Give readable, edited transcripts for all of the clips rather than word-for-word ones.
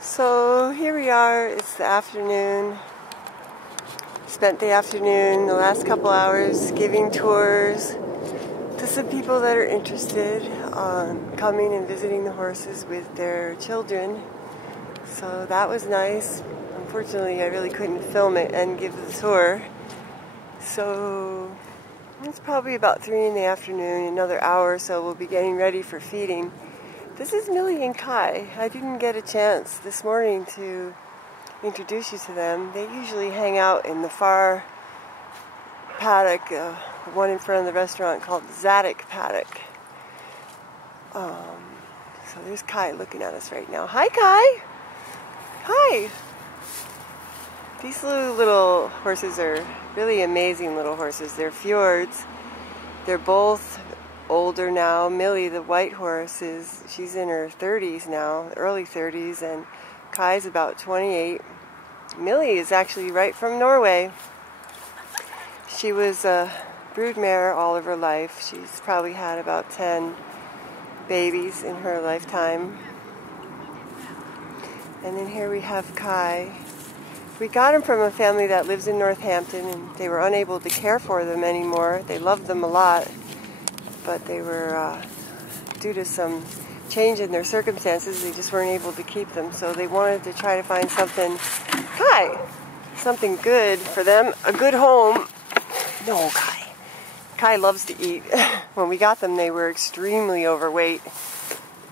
So here we are, it's the afternoon. Spent the afternoon, the last couple hours, giving tours to some people that are interested on coming and visiting the horses with their children. So that was nice. Unfortunately, I really couldn't film it and give the tour. So it's probably about 3 in the afternoon, another hour or so we'll be getting ready for feeding. This is Millie and Kai. I didn't get a chance this morning to introduce you to them. They usually hang out in the far paddock, the one in front of the restaurant called Zadok Paddock. So there's Kai looking at us right now. Hi, Kai! Hi! These little horses are really amazing little horses. They're fjords. They're both older now. Millie, the white horse, she's in her 30s now, early 30s, and Kai's about 28. Millie is actually right from Norway. She was a broodmare all of her life. She's probably had about 10 babies in her lifetime. And then here we have Kai. We got him from a family that lives in Northampton, and they were unable to care for them anymore. They loved them a lot, but they were, due to some change in their circumstances, they just weren't able to keep them. So they wanted to try to find something good for them, a good home. No, Kai loves to eat. When we got them, they were extremely overweight.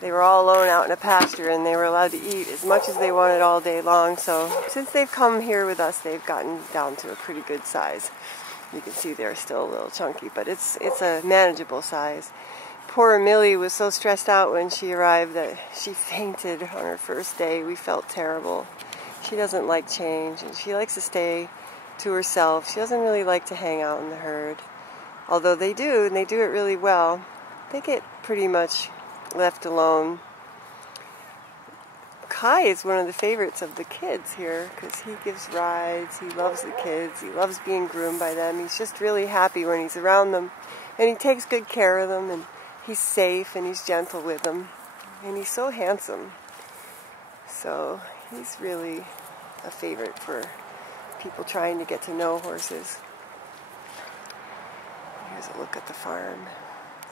They were all alone out in a pasture, and they were allowed to eat as much as they wanted all day long. So since they've come here with us, they've gotten down to a pretty good size. You can see they're still a little chunky, but it's a manageable size. Poor Millie was so stressed out when she arrived that she fainted on her first day. We felt terrible. She doesn't like change, and she likes to stay to herself. She doesn't really like to hang out in the herd. Although they do, and they do it really well. They get pretty much left alone. Kai is one of the favorites of the kids here because he gives rides, he loves the kids, he loves being groomed by them. He's just really happy when he's around them, and he takes good care of them, and he's safe and he's gentle with them, and he's so handsome. So he's really a favorite for people trying to get to know horses. Here's a look at the farm.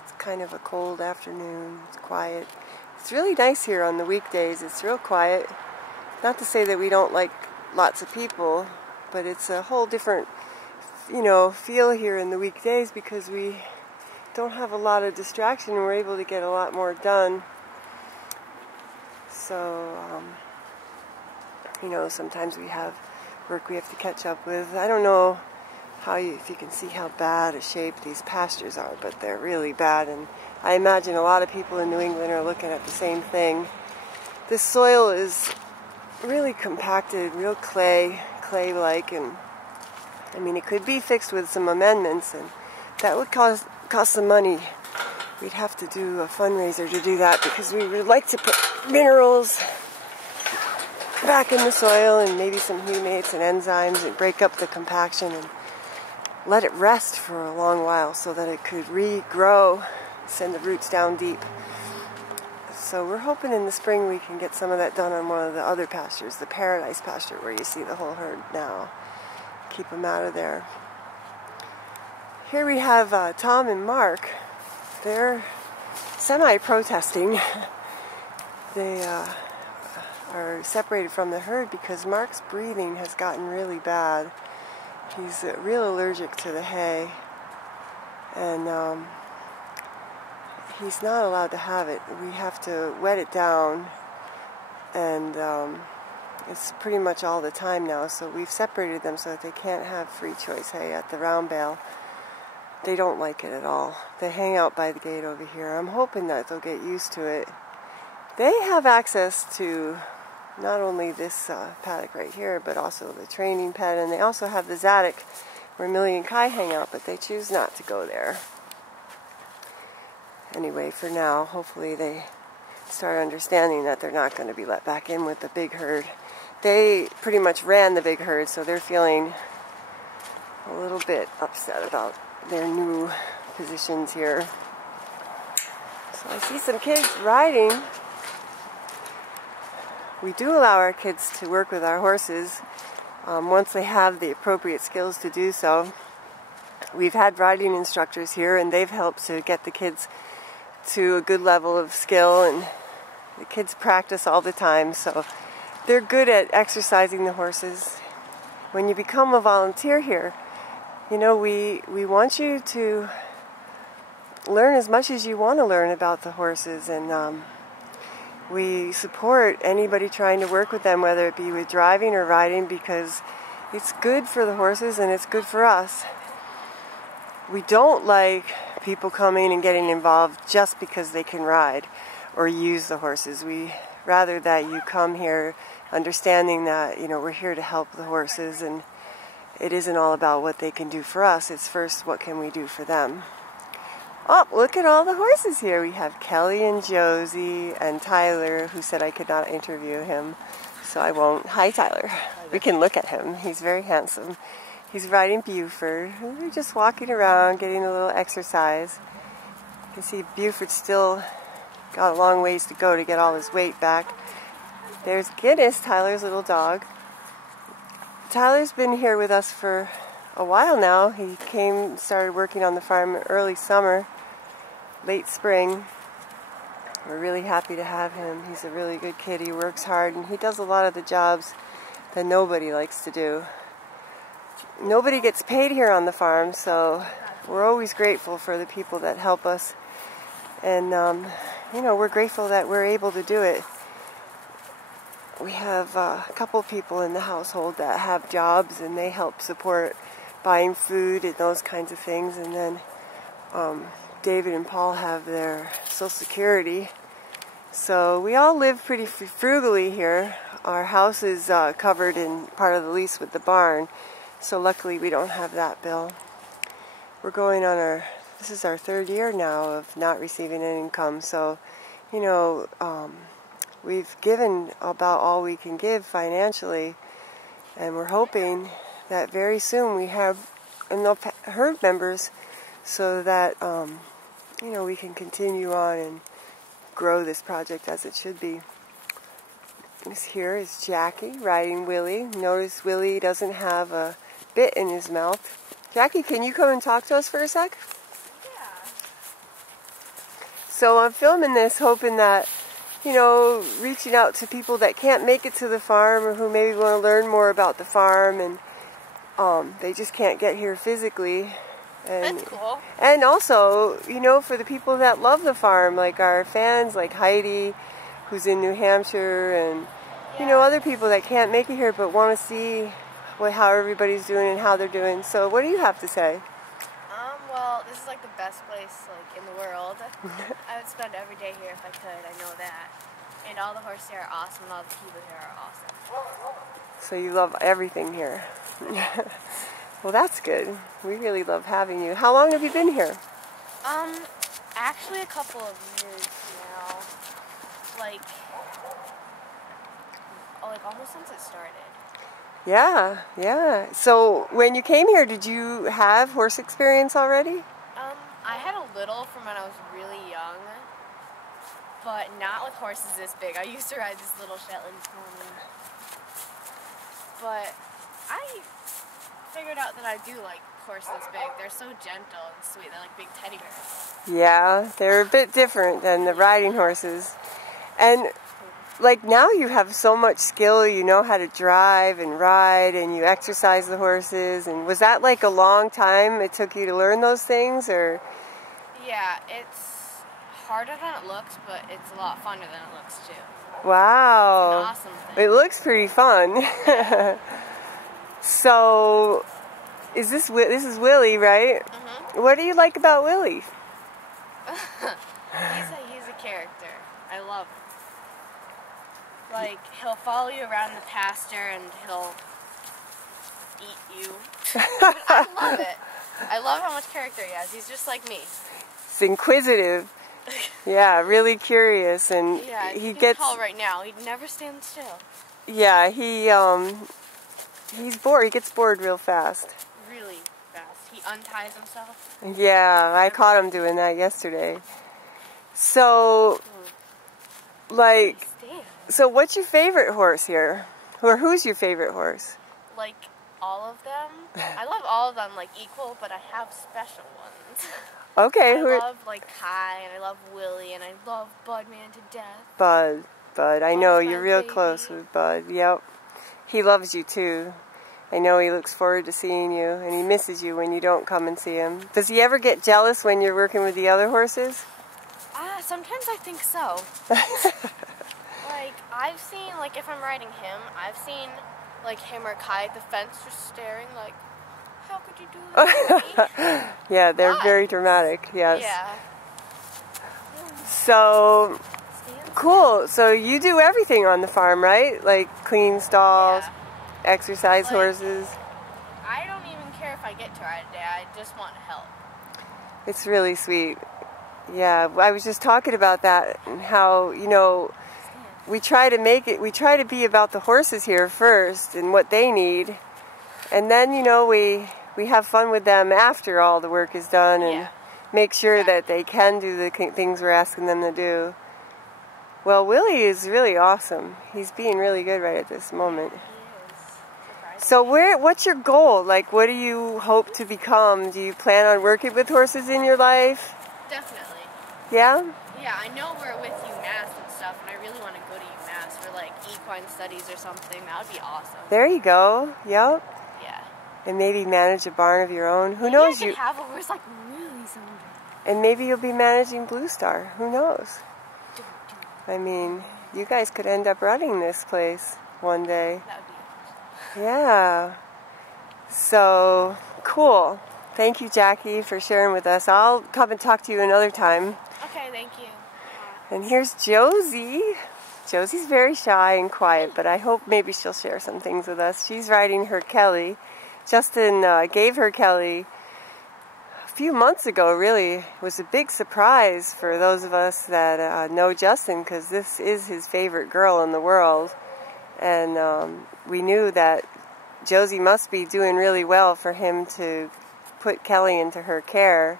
It's kind of a cold afternoon. It's quiet. It's really nice here on the weekdays. It's real quiet. Not to say that we don't like lots of people, but it's a whole different, feel here in the weekdays because we don't have a lot of distraction and we're able to get a lot more done. So, sometimes we have work we have to catch up with. I don't know if you can see how bad a shape these pastures are, but they're really bad, and I imagine a lot of people in New England are looking at the same thing. This soil is really compacted, real clay-like, and it could be fixed with some amendments, and that would cost some money. We'd have to do a fundraiser to do that because we would like to put minerals back in the soil and maybe some humates and enzymes and break up the compaction and let it rest for a long while so that it could regrow, send the roots down deep. So we're hoping in the spring we can get some of that done on one of the other pastures, the Paradise pasture where you see the whole herd now. Keep them out of there. Here we have Tom and Mark. They're semi-protesting. They are separated from the herd because Mark's breathing has gotten really bad. He's real allergic to the hay, and he's not allowed to have it. We have to wet it down, and it's pretty much all the time now, so we've separated them so that they can't have free choice hay at the round bale. They don't like it at all. They hang out by the gate over here. I'm hoping that they'll get used to it. They have access to not only this paddock right here, but also the training pen, and they also have the Zadok where Millie and Kai hang out, but they choose not to go there. Anyway, for now, hopefully they start understanding that they're not going to be let back in with the big herd. They pretty much ran the big herd, so they're feeling a little bit upset about their new positions here. So I see some kids riding we do allow our kids to work with our horses once they have the appropriate skills to do so. We've had riding instructors here, and they've helped to get the kids to a good level of skill, and the kids practice all the time, so they're good at exercising the horses. When you become a volunteer here, you know, we want you to learn as much as you want to learn about the horses, and we support anybody trying to work with them, whether it be with driving or riding, because it's good for the horses and it's good for us. We don't like people coming and getting involved just because they can ride or use the horses. We rather that you come here understanding that, you know, we're here to help the horses, and it isn't all about what they can do for us. It's first, what can we do for them? Oh, look at all the horses here. We have Kelly and Josie and Tyler, who said I could not interview him, so I won't. Hi, Tyler. We can look at him. He's very handsome. He's riding Buford. We're just walking around, getting a little exercise. You can see Buford still got a long ways to go to get all his weight back. There's Guinness, Tyler's little dog. Tyler's been here with us for a while now. He started working on the farm early summer, late spring. We're really happy to have him. He's a really good kid. He works hard, and he does a lot of the jobs that nobody likes to do. Nobody gets paid here on the farm, so we're always grateful for the people that help us. And, you know, we're grateful that we're able to do it. We have a couple people in the household that have jobs, and they help support buying food and those kinds of things. And then David and Paul have their Social Security. So we all live pretty frugally here. Our house is covered in part of the lease with the barn, so luckily we don't have that bill. We're going on this is our third year now of not receiving an income, so, you know, we've given about all we can give financially, and we're hoping that very soon we have enough herd members so that, you know, we can continue on and grow this project as it should be. This here is Jackie riding Willie. Notice Willie doesn't have a bit in his mouth. Jackie, can you come and talk to us for a sec? Yeah. So I'm filming this hoping that, you know, reaching out to people that can't make it to the farm, or who maybe want to learn more about the farm, and they just can't get here physically. And, that's cool. And also, you know, for the people that love the farm, like our fans, like Heidi, who's in New Hampshire, and, you know, other people that can't make it here but want to see how everybody's doing and how they're doing. So what do you have to say? Well, this is like the best place like in the world. I would spend every day here if I could, I know that. And all the horses here are awesome, and all the people here are awesome. So you love everything here. Well, that's good. We really love having you. How long have you been here? Actually a couple of years now. Like almost since it started. Yeah, yeah. So when you came here, did you have horse experience already? I had a little from when I was really young, but not with horses this big. I used to ride this little Shetland pony. But I figured out that I do like horses this big. They're so gentle and sweet. They're like big teddy bears. Yeah, they're a bit different than the riding horses. And like now you have so much skill, you know how to drive and ride, and you exercise the horses. And was that like a long time it took you to learn those things, or? Yeah, it's harder than it looks, but it's a lot funner than it looks too. Wow. It's an awesome thing. It looks pretty fun. So, this is Willie, right? Mm-hmm. What do you like about Willie? He's a character. I love him. Like, he'll follow you around the pasture and he'll eat you. I love it. I love how much character he has. He's just like me. He's inquisitive. Yeah, really curious, and yeah, he you can gets. tell right now. He never stands still. Yeah, he's bored. He gets bored real fast. Really fast. He unties himself. Yeah, I caught him doing that yesterday. So, like. He stands. So what's your favorite horse here? Or who's your favorite horse? Like, all of them. I love all of them, like, equal, but I have special ones. Okay. I love, like, Kai, and I love Willie, and I love Budman to death. Bud. I know Bud's you're my real baby. close with Bud. Yep. He loves you too. I know he looks forward to seeing you, and he misses you when you don't come and see him. Does he ever get jealous when you're working with the other horses? Sometimes I think so. Like, I've seen, like, if I'm riding him, I've seen, like, him or Kai at the fence just staring, like, how could you do that to me? Yeah, they're Why? very dramatic, yes. Yeah. So, cool. So you do everything on the farm, right? Like clean stalls, Yeah. exercise Like, horses. I don't even care if I get to ride a day, I just want to help. It's really sweet. Yeah, I was just talking about that and how, you know, we try to be about the horses here first and what they need. And then, you know, we have fun with them after all the work is done and make sure that they can do the things we're asking them to do. Well, Willie is really awesome. He's being really good right at this moment. He is. So what's your goal? Like, what do you hope to become? Do you plan on working with horses in your life? Definitely. Yeah? Yeah, I know we're with UMass and stuff, and I really want to go to UMass for, like, equine studies or something. That would be awesome. There you go. Yep. Yeah. And maybe manage a barn of your own. Who Maybe knows? I could have a horse, like, really someday. And maybe you'll be managing Blue Star. Who knows? I mean, you guys could end up running this place one day. That would be awesome. Yeah. So, cool. Thank you, Jackie, for sharing with us. I'll come and talk to you another time. Okay, thank you. And here's Josie. Josie's very shy and quiet, but I hope maybe she'll share some things with us. She's riding her Kelly. Justin gave her Kelly a few months ago, really. It was a big surprise for those of us that know Justin, because this is his favorite girl in the world. And we knew that Josie must be doing really well for him to put Kelly into her care.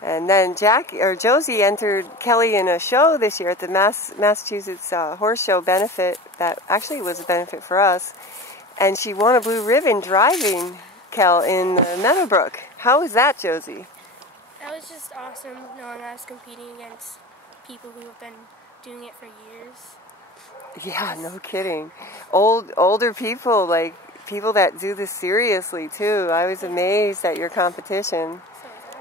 And then Josie entered Kelly in a show this year at the Massachusetts Horse Show benefit that actually was a benefit for us. And she won a blue ribbon driving Kel in Meadowbrook. How was that, Josie? That was just awesome knowing I was competing against people who have been doing it for years. Yeah, no kidding. Older people, like people that do this seriously too. I was amazed at your competition. So was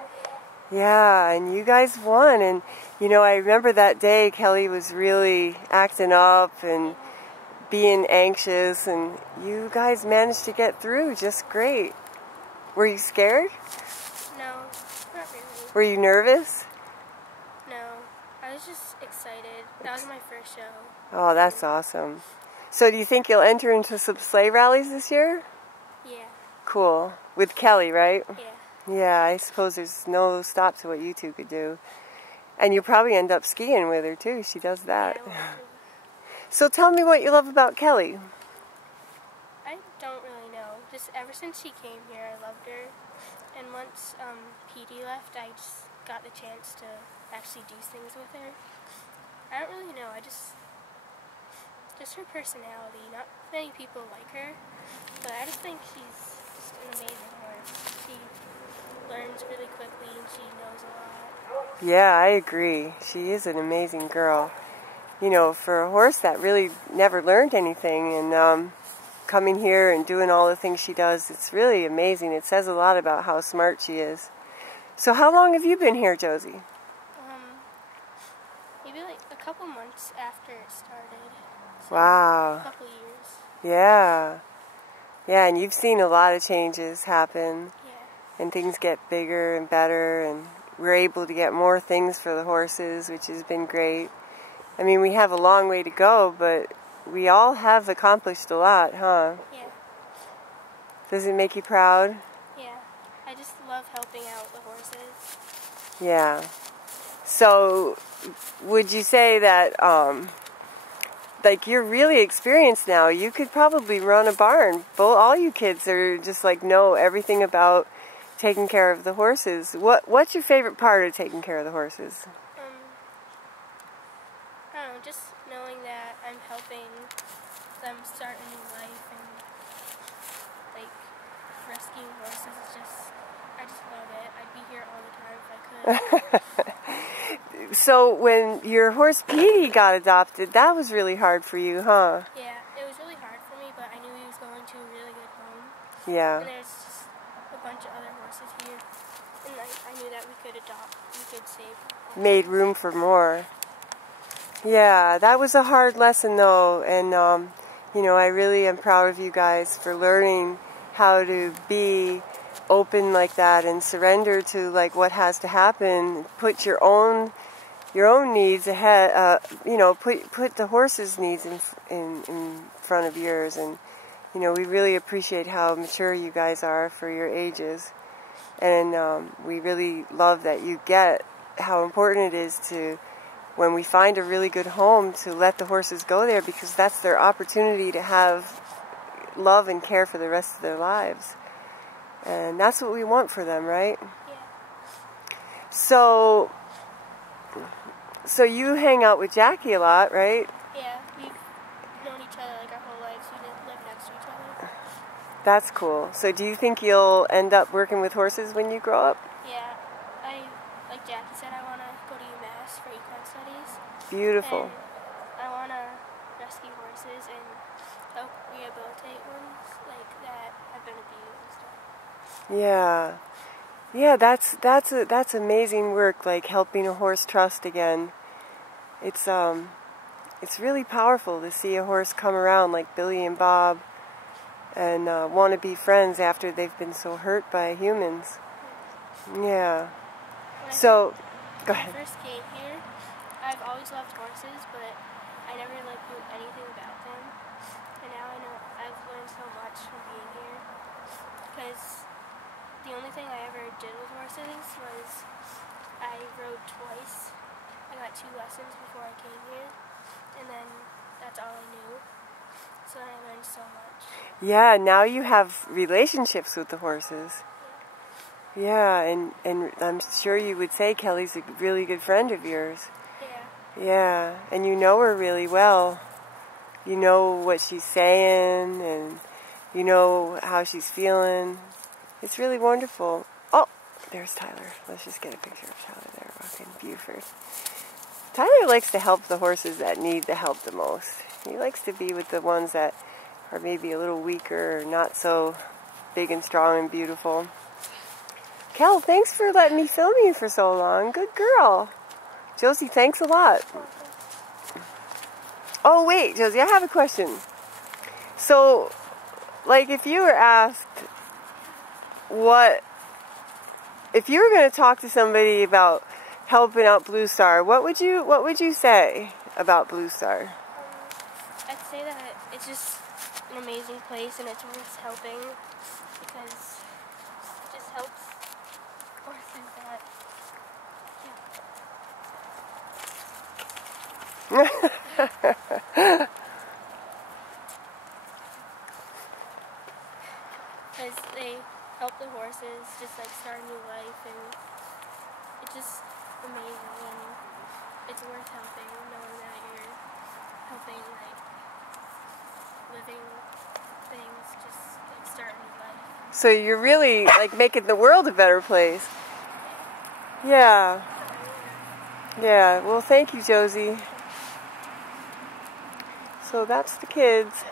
I. Yeah, and you guys won. And you know, I remember that day Kelly was really acting up and being anxious, and you guys managed to get through just great. Were you scared? No, not really. Were you nervous? No, I was just excited. That was my first show. Oh, that's awesome. So do you think you'll enter into some sleigh rallies this year? Yeah. Cool. With Kelly, right? Yeah. Yeah, I suppose there's no stop to what you two could do. And you'll probably end up skiing with her too. She does that. Yeah, So tell me what you love about Kelly. I don't really know. Just ever since she came here, I loved her. And once PD left, I just got the chance to actually do things with her. I don't really know. Just her personality. Not many people like her, but I just think she's just an amazing horse. She learns really quickly and she knows a lot. Yeah, I agree. She is an amazing girl. You know, for a horse that really never learned anything and coming here and doing all the things she does, it's really amazing. It says a lot about how smart she is. So how long have you been here, Josie? Maybe like a couple months after it started. So Wow. A couple years. Yeah. Yeah, and you've seen a lot of changes happen. Yeah. And things get bigger and better, and we're able to get more things for the horses, which has been great. I mean, we have a long way to go, but we all have accomplished a lot, huh? Yeah. Does it make you proud? Yeah. I just love helping out the horses. Yeah. So, would you say that, like, you're really experienced now? You could probably run a barn. All you kids are just like know everything about taking care of the horses. What's your favorite part of taking care of the horses? I don't know, just knowing that I'm helping them start a new life, and like rescuing horses is I just love it. I'd be here all the time if I could. So when your horse Petey got adopted, that was really hard for you, huh? Yeah, it was really hard for me, but I knew he was going to a really good home. Yeah. And there's just a bunch of other horses here, and I knew that we could save horses. Made room for more. Yeah, that was a hard lesson though, and you know, I really am proud of you guys for learning how to be open like that and surrender to like what has to happen. Put your own needs ahead. You know, put the horse's needs in front of yours, and you know, we really appreciate how mature you guys are for your ages, and we really love that you get how important it is to, when we find a really good home, to let the horses go there, because that's their opportunity to have love and care for the rest of their lives. And that's what we want for them, right? Yeah. So you hang out with Jackie a lot, right? Yeah, we've known each other like our whole lives. We didn't live next to each other. That's cool. So do you think you'll end up working with horses when you grow up? Yeah. Like Jackie said, I want to go to UMass for econ studies. Beautiful. And I want to rescue horses and help rehabilitate ones like that have been abused and stuff. Yeah. Yeah, that's amazing work, like helping a horse trust again. It's really powerful to see a horse come around like Billy and Bob and want to be friends after they've been so hurt by humans. Yeah. So, go ahead. When I first came here, I've always loved horses, but I never knew anything about them. And now I know I've learned so much from being here. Because the only thing I ever did with horses was I rode twice. I got 2 lessons before I came here, and then that's all I knew. So I learned so much. Yeah, now you have relationships with the horses. Yeah, and I'm sure you would say Kelly's a really good friend of yours. Yeah. Yeah, and you know her really well. You know what she's saying, and you know how she's feeling. It's really wonderful. Oh, there's Tyler. Let's just get a picture of Tyler there walking Buford. Tyler likes to help the horses that need the help the most. He likes to be with the ones that are maybe a little weaker or not so big and strong and beautiful. Kel, thanks for letting me film you for so long. Good girl. Josie, thanks a lot. Oh, wait, Josie, I have a question. So, like, if you were asked if you were going to talk to somebody about helping out Blue Star, what would you say about Blue Star? I'd say that it's just an amazing place and it's worth helping because it just helps horses that because they help the horses just like start a new life, and it's just amazing, and it's worth helping, knowing that you're helping like living things just like start a new life. So you're really like making the world a better place. Yeah. Yeah, well, thank you, Josie. So that's the kids,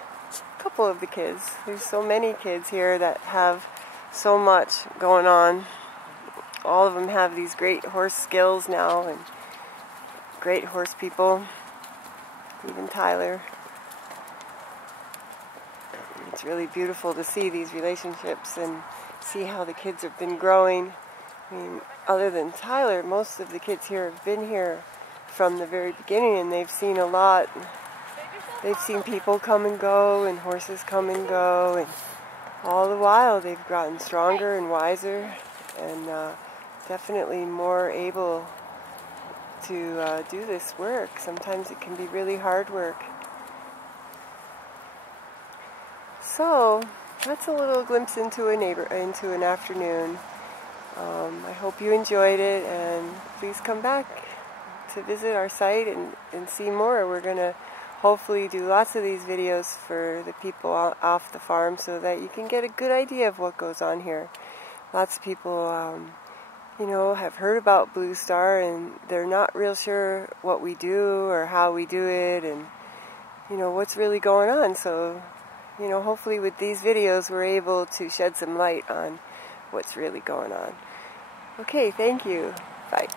a couple of the kids. There's so many kids here that have so much going on. All of them have these great horse skills now and great horse people, even Tyler. It's really beautiful to see these relationships and see how the kids have been growing. I mean, other than Tyler, most of the kids here have been here from the very beginning, and they've seen a lot. They've seen people come and go and horses come and go, and all the while they've gotten stronger and wiser and definitely more able to do this work. Sometimes it can be really hard work. So that's a little glimpse into an afternoon. I hope you enjoyed it, and please come back to visit our site and see more. We're going to hopefully do lots of these videos for the people off the farm so that you can get a good idea of what goes on here. Lots of people, you know, have heard about Blue Star and they're not real sure what we do or how we do it and, you know, what's really going on. So, you know, hopefully with these videos we're able to shed some light on what's really going on. Okay, thank you. Bye.